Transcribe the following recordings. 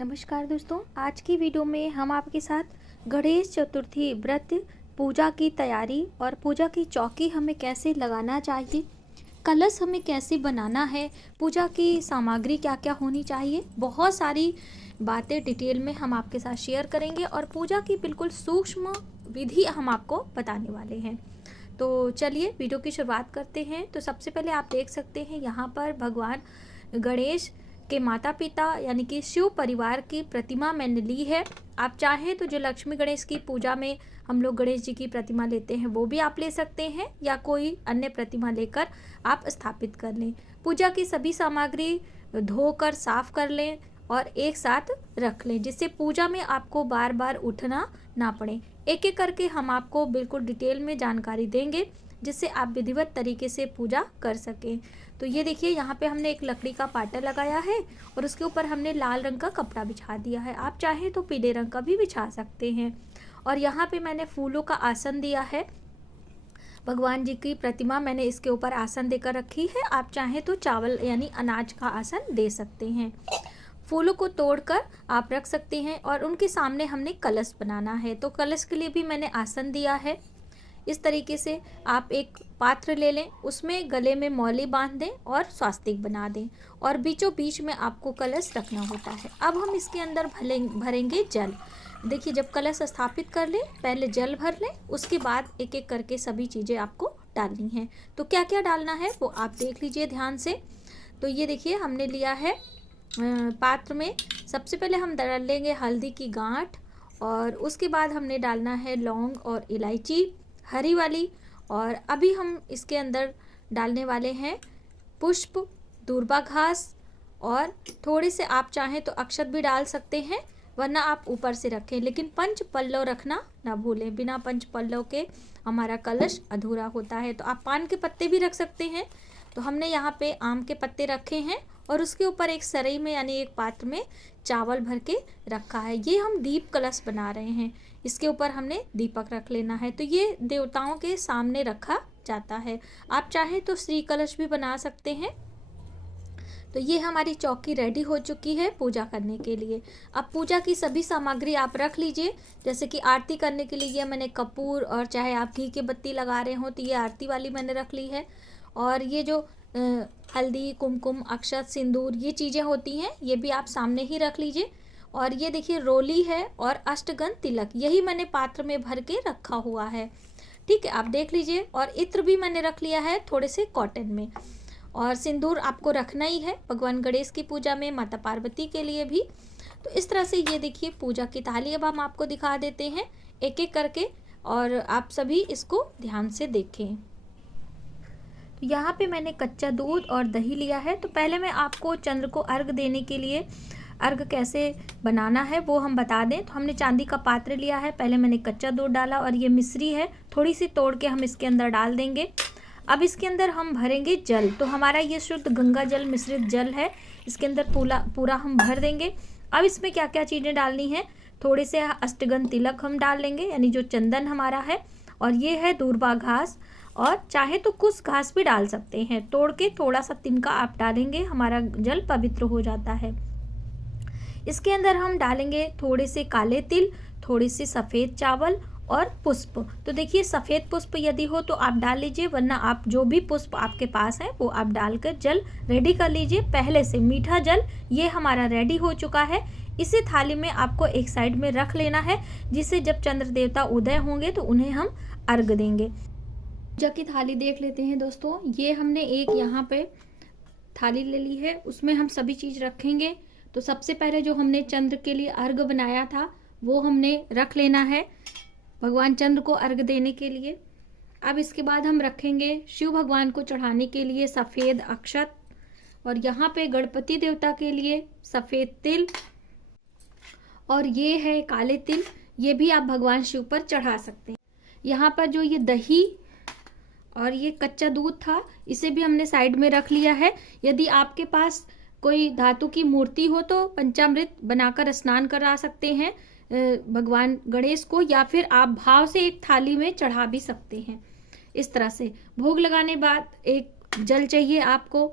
नमस्कार दोस्तों, आज की वीडियो में हम आपके साथ गणेश चतुर्थी व्रत पूजा की तैयारी और पूजा की चौकी हमें कैसे लगाना चाहिए, कलश हमें कैसे बनाना है, पूजा की सामग्री क्या क्या होनी चाहिए, बहुत सारी बातें डिटेल में हम आपके साथ शेयर करेंगे और पूजा की बिल्कुल सूक्ष्म विधि हम आपको बताने वाले हैं। तो चलिए वीडियो की शुरुआत करते हैं। तो सबसे पहले आप देख सकते हैं यहाँ पर भगवान गणेश के माता पिता यानी कि शिव परिवार की प्रतिमा मैंने ली है। आप चाहें तो जो लक्ष्मी गणेश की पूजा में हम लोग गणेश जी की प्रतिमा लेते हैं वो भी आप ले सकते हैं, या कोई अन्य प्रतिमा लेकर आप स्थापित कर लें। पूजा की सभी सामग्री धोकर साफ कर लें और एक साथ रख लें, जिससे पूजा में आपको बार बार उठना ना पड़े। एक एक करके हम आपको बिल्कुल डिटेल में जानकारी देंगे, जिससे आप विधिवत तरीके से पूजा कर सकें। तो ये देखिए, यहाँ पे हमने एक लकड़ी का पाटा लगाया है और उसके ऊपर हमने लाल रंग का कपड़ा बिछा दिया है। आप चाहें तो पीले रंग का भी बिछा सकते हैं। और यहाँ पे मैंने फूलों का आसन दिया है। भगवान जी की प्रतिमा मैंने इसके ऊपर आसन देकर रखी है। आप चाहें तो चावल यानी अनाज का आसन दे सकते हैं। फूलों को तोड़कर आप रख सकते हैं और उनके सामने हमने कलश बनाना है। तो कलश के लिए भी मैंने आसन दिया है। इस तरीके से आप एक पात्र ले लें, उसमें गले में मौली बांध दें और स्वास्तिक बना दें और बीचों बीच में आपको कलश रखना होता है। अब हम इसके अंदर भरेंगे जल। देखिए, जब कलश स्थापित कर लें पहले जल भर लें, उसके बाद एक एक करके सभी चीज़ें आपको डालनी है। तो क्या क्या डालना है वो आप देख लीजिए ध्यान से। तो ये देखिए, हमने लिया है पात्र में सबसे पहले हम डाल लेंगे हल्दी की गांठ, और उसके बाद हमने डालना है लौंग और इलायची हरी वाली, और अभी हम इसके अंदर डालने वाले हैं पुष्प, दूर्वा घास, और थोड़े से आप चाहें तो अक्षत भी डाल सकते हैं, वरना आप ऊपर से रखें, लेकिन पंच पल्लव रखना ना भूलें। बिना पंच पल्लव के हमारा कलश अधूरा होता है। तो आप पान के पत्ते भी रख सकते हैं। तो हमने यहाँ पे आम के पत्ते रखे हैं और उसके ऊपर एक सराई में यानी एक पात्र में चावल भर के रखा है। ये हम दीप कलश बना रहे हैं, इसके ऊपर हमने दीपक रख लेना है। तो ये देवताओं के सामने रखा जाता है। आप चाहें तो श्री कलश भी बना सकते हैं। तो ये हमारी चौकी रेडी हो चुकी है पूजा करने के लिए। अब पूजा की सभी सामग्री आप रख लीजिए। जैसे कि आरती करने के लिए ये मैंने कपूर, और चाहे आप घी की बत्ती लगा रहे हो तो ये आरती वाली मैंने रख ली है। और ये जो हल्दी, कुमकुम, अक्षत, सिंदूर, ये चीज़ें होती हैं ये भी आप सामने ही रख लीजिए। और ये देखिए रोली है और अष्टगंध तिलक, यही मैंने पात्र में भर के रखा हुआ है। ठीक है, आप देख लीजिए। और इत्र भी मैंने रख लिया है थोड़े से कॉटन में। और सिंदूर आपको रखना ही है भगवान गणेश की पूजा में, माता पार्वती के लिए भी। तो इस तरह से ये देखिए पूजा की थाली अब हम आपको दिखा देते हैं एक एक करके, और आप सभी इसको ध्यान से देखें। तो यहाँ पे मैंने कच्चा दूध और दही लिया है। तो पहले मैं आपको चंद्र को अर्घ देने के लिए अर्घ कैसे बनाना है वो हम बता दें। तो हमने चांदी का पात्र लिया है, पहले मैंने कच्चा दूध डाला, और ये मिश्री है थोड़ी सी तोड़ के हम इसके अंदर डाल देंगे। अब इसके अंदर हम भरेंगे जल। तो हमारा ये शुद्ध गंगा जल मिश्रित जल है, इसके अंदर पूरा हम भर देंगे। अब इसमें क्या क्या चीज़ें डालनी है, थोड़े से अष्टगंध तिलक हम डाल लेंगे, यानी जो चंदन हमारा है, और ये है दूर्वा घास, और चाहे तो कुछ घास भी डाल सकते हैं तोड़ के, थोड़ा सा तिनका आप डालेंगे, हमारा जल पवित्र हो जाता है। इसके अंदर हम डालेंगे थोड़े से काले तिल, थोड़ी सी सफ़ेद चावल और पुष्प। तो देखिए, सफ़ेद पुष्प यदि हो तो आप डाल लीजिए, वरना आप जो भी पुष्प आपके पास है वो आप डालकर जल रेडी कर लीजिए। पहले से मीठा जल ये हमारा रेडी हो चुका है। इसे थाली में आपको एक साइड में रख लेना है, जिससे जब चंद्र देवता उदय होंगे तो उन्हें हम अर्घ देंगे। पूजा की थाली देख लेते हैं दोस्तों। ये हमने एक यहाँ पे थाली ले ली है, उसमें हम सभी चीज़ रखेंगे। तो सबसे पहले जो हमने चंद्र के लिए अर्घ बनाया था वो हमने रख लेना है भगवान चंद्र को अर्घ देने के लिए। अब इसके बाद हम रखेंगे शिव भगवान को चढ़ाने के लिए सफ़ेद अक्षत, और यहाँ पे गणपति देवता के लिए सफ़ेद तिल, और ये है काले तिल, ये भी आप भगवान शिव पर चढ़ा सकते हैं। यहाँ पर जो ये दही और ये कच्चा दूध था, इसे भी हमने साइड में रख लिया है। यदि आपके पास कोई धातु की मूर्ति हो तो पंचामृत बनाकर स्नान करा सकते हैं भगवान गणेश को, या फिर आप भाव से एक थाली में चढ़ा भी सकते हैं। इस तरह से भोग लगाने बाद एक जल चाहिए आपको,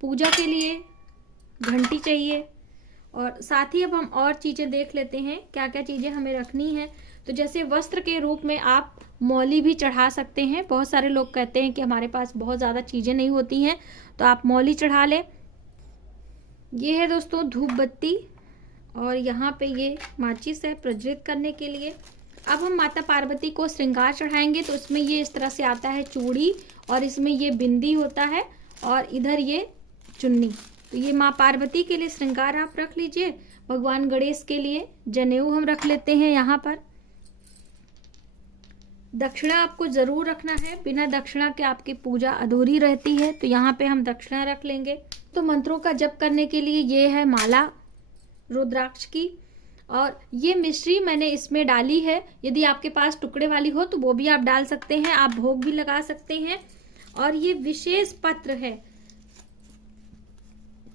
पूजा के लिए घंटी चाहिए, और साथ ही अब हम और चीज़ें देख लेते हैं क्या क्या चीज़ें हमें रखनी है। तो जैसे वस्त्र के रूप में आप मौली भी चढ़ा सकते हैं। बहुत सारे लोग कहते हैं कि हमारे पास बहुत ज़्यादा चीज़ें नहीं होती हैं, तो आप मौली चढ़ा लें। ये है दोस्तों धूप बत्ती, और यहाँ पे ये माचिस है प्रज्वलित करने के लिए। अब हम माता पार्वती को श्रृंगार चढ़ाएंगे, तो इसमें ये इस तरह से आता है चूड़ी, और इसमें ये बिंदी होता है, और इधर ये चुन्नी। तो ये माँ पार्वती के लिए श्रृंगार आप रख लीजिए। भगवान गणेश के लिए जनेऊ हम रख लेते हैं यहाँ पर। दक्षिणा आपको जरूर रखना है, बिना दक्षिणा के आपकी पूजा अधूरी रहती है, तो यहाँ पे हम दक्षिणा रख लेंगे। तो मंत्रों का जप करने के लिए ये है माला रुद्राक्ष की, और ये मिश्री मैंने इसमें डाली है। यदि आपके पास टुकड़े वाली हो तो वो भी आप डाल सकते हैं, आप भोग भी लगा सकते हैं। और ये विशेष पत्र है,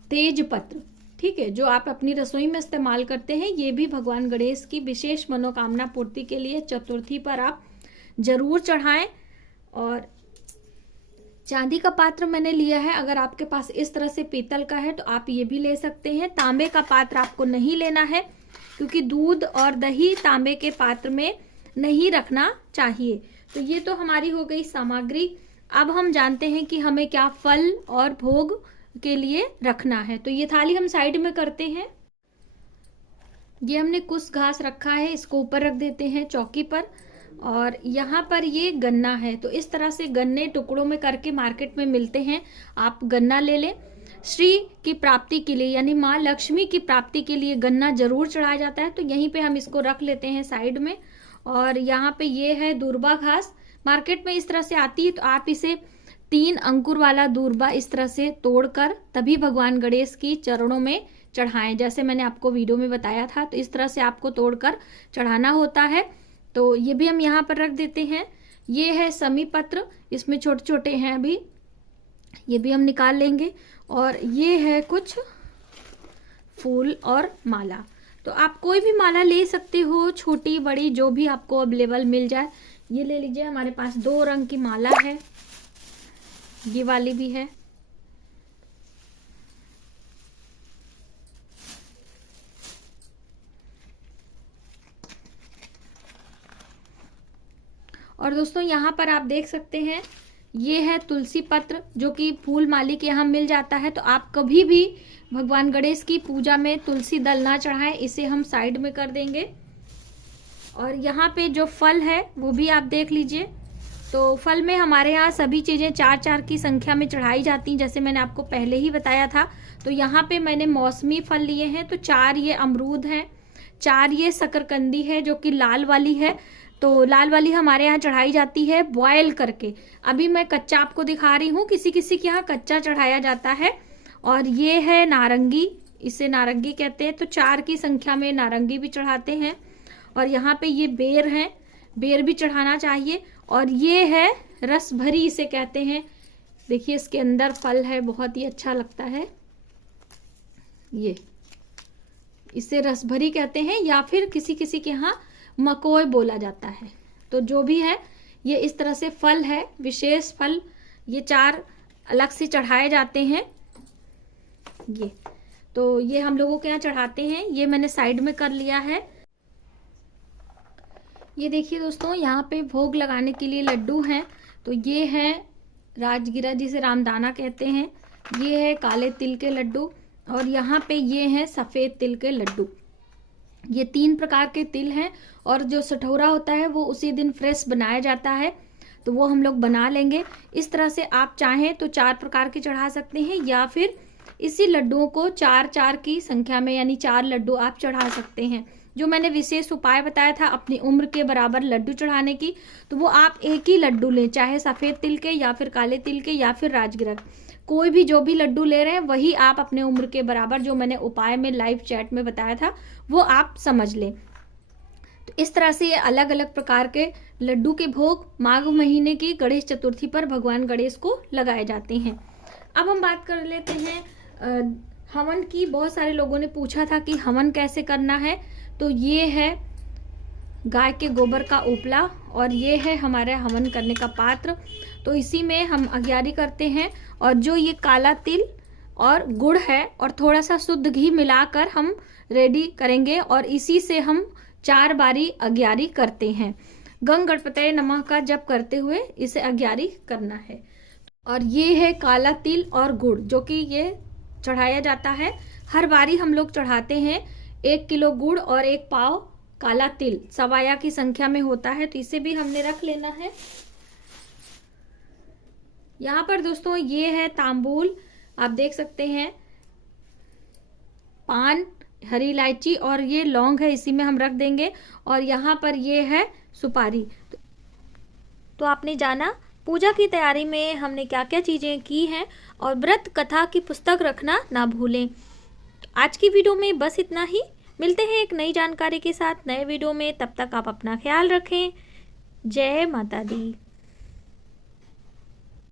तेज पत्र, ठीक है, जो आप अपनी रसोई में इस्तेमाल करते हैं। ये भी भगवान गणेश की विशेष मनोकामना पूर्ति के लिए चतुर्थी पर आप जरूर चढ़ाएं। और चांदी का पात्र मैंने लिया है, अगर आपके पास इस तरह से पीतल का है तो आप ये भी ले सकते हैं। तांबे का पात्र आपको नहीं लेना है, क्योंकि दूध और दही तांबे के पात्र में नहीं रखना चाहिए। तो ये तो हमारी हो गई सामग्री। अब हम जानते हैं कि हमें क्या फल और भोग के लिए रखना है। तो ये थाली हम साइड में करते हैं। ये हमने कुछ घास रखा है, इसको ऊपर रख देते हैं चौकी पर। और यहाँ पर ये गन्ना है, तो इस तरह से गन्ने टुकड़ों में करके मार्केट में मिलते हैं, आप गन्ना ले लें। श्री की प्राप्ति के लिए, यानी माँ लक्ष्मी की प्राप्ति के लिए गन्ना जरूर चढ़ाया जाता है, तो यहीं पे हम इसको रख लेते हैं साइड में। और यहाँ पे ये है दूर्बा घास, मार्केट में इस तरह से आती है, तो आप इसे 3 अंकुर वाला दूर्बा इस तरह से तोड़कर तभी भगवान गणेश की चरणों में चढ़ाएं, जैसे मैंने आपको वीडियो में बताया था। तो इस तरह से आपको तोड़कर चढ़ाना होता है। तो ये भी हम यहाँ पर रख देते हैं। ये है समी पत्र, इसमें छोटे छोटे हैं अभी, ये भी हम निकाल लेंगे। और ये है कुछ फूल और माला, तो आप कोई भी माला ले सकते हो, छोटी बड़ी जो भी आपको अवेलेबल मिल जाए। ये ले लीजिए, हमारे पास 2 रंग की माला है, ये वाली भी है। और दोस्तों यहाँ पर आप देख सकते हैं, ये है तुलसी पत्र, जो कि फूल माली के यहाँ मिल जाता है। तो आप कभी भी भगवान गणेश की पूजा में तुलसी दल ना चढ़ाएं, इसे हम साइड में कर देंगे। और यहाँ पे जो फल है वो भी आप देख लीजिए। तो फल में हमारे यहाँ सभी चीज़ें 4-4 की संख्या में चढ़ाई जाती हैं, जैसे मैंने आपको पहले ही बताया था। तो यहाँ पे मैंने मौसमी फल लिए हैं, तो 4 ये अमरूद हैं, 4 ये शकरकंदी है जो कि लाल वाली है। तो लाल वाली हमारे यहाँ चढ़ाई जाती है बॉयल करके। अभी मैं कच्चा आपको दिखा रही हूँ, किसी किसी के यहाँ कच्चा चढ़ाया जाता है। और ये है नारंगी, इसे नारंगी कहते हैं, तो 4 की संख्या में नारंगी भी चढ़ाते हैं। और यहाँ पे ये बेर हैं, बेर भी चढ़ाना चाहिए। और ये है रस भरी इसे कहते हैं, देखिए इसके अंदर फल है, बहुत ही अच्छा लगता है। ये इसे रस भरी कहते हैं, या फिर किसी किसी के यहाँ मकोय बोला जाता है। तो जो भी है, ये इस तरह से फल है, विशेष फल। ये 4 अलग से चढ़ाए जाते हैं। ये तो ये हम लोगों के यहाँ चढ़ाते हैं, ये मैंने साइड में कर लिया है। ये देखिए दोस्तों, यहाँ पे भोग लगाने के लिए लड्डू हैं। तो ये है राजगिरा, जिसे रामदाना कहते हैं। ये है काले तिल के लड्डू, और यहाँ पे ये हैं सफ़ेद तिल के लड्डू। ये 3 प्रकार के तिल हैं। और जो सठौरा होता है वो उसी दिन फ्रेश बनाया जाता है, तो वो हम लोग बना लेंगे। इस तरह से आप चाहें तो 4 प्रकार के चढ़ा सकते हैं, या फिर इसी लड्डुओं को 4-4 की संख्या में, यानी 4 लड्डू आप चढ़ा सकते हैं। जो मैंने विशेष उपाय बताया था अपनी उम्र के बराबर लड्डू चढ़ाने की, तो वो आप एक ही लड्डू लें, चाहे सफ़ेद तिल के या फिर काले तिल के या फिर राजगिरा, कोई भी जो भी लड्डू ले रहे हैं वही आप अपने उम्र के बराबर, जो मैंने उपाय में लाइव चैट में बताया था, वो आप समझ लें। तो इस तरह से ये अलग अलग प्रकार के लड्डू के भोग माघ महीने की गणेश चतुर्थी पर भगवान गणेश को लगाए जाते हैं। अब हम बात कर लेते हैं हवन की। बहुत सारे लोगों ने पूछा था कि हवन कैसे करना है। तो ये है गाय के गोबर का उपला, और ये है हमारा हवन करने का पात्र। तो इसी में हम अघ्यारी करते हैं। और जो ये काला तिल और गुड़ है और थोड़ा सा शुद्ध घी मिलाकर हम रेडी करेंगे और इसी से हम 4 बारी अग्यारी करते हैं। गंग गणपतये नमः का जप करते हुए इसे अग्यारी करना है। और ये है काला तिल और गुड़ जो कि ये चढ़ाया जाता है। हर बारी हम लोग चढ़ाते हैं 1 किलो गुड़ और 1 पाव काला तिल, सवाया की संख्या में होता है, तो इसे भी हमने रख लेना है। यहाँ पर दोस्तों ये है तांबूल, आप देख सकते हैं, पान, हरी इलायची और ये लौंग है, इसी में हम रख देंगे। और यहाँ पर ये है सुपारी। तो आपने जाना पूजा की तैयारी में हमने क्या क्या चीज़ें की हैं और व्रत कथा की पुस्तक रखना ना भूलें। आज की वीडियो में बस इतना ही। मिलते हैं एक नई जानकारी के साथ नए वीडियो में, तब तक आप अपना ख्याल रखें। जय माता दी।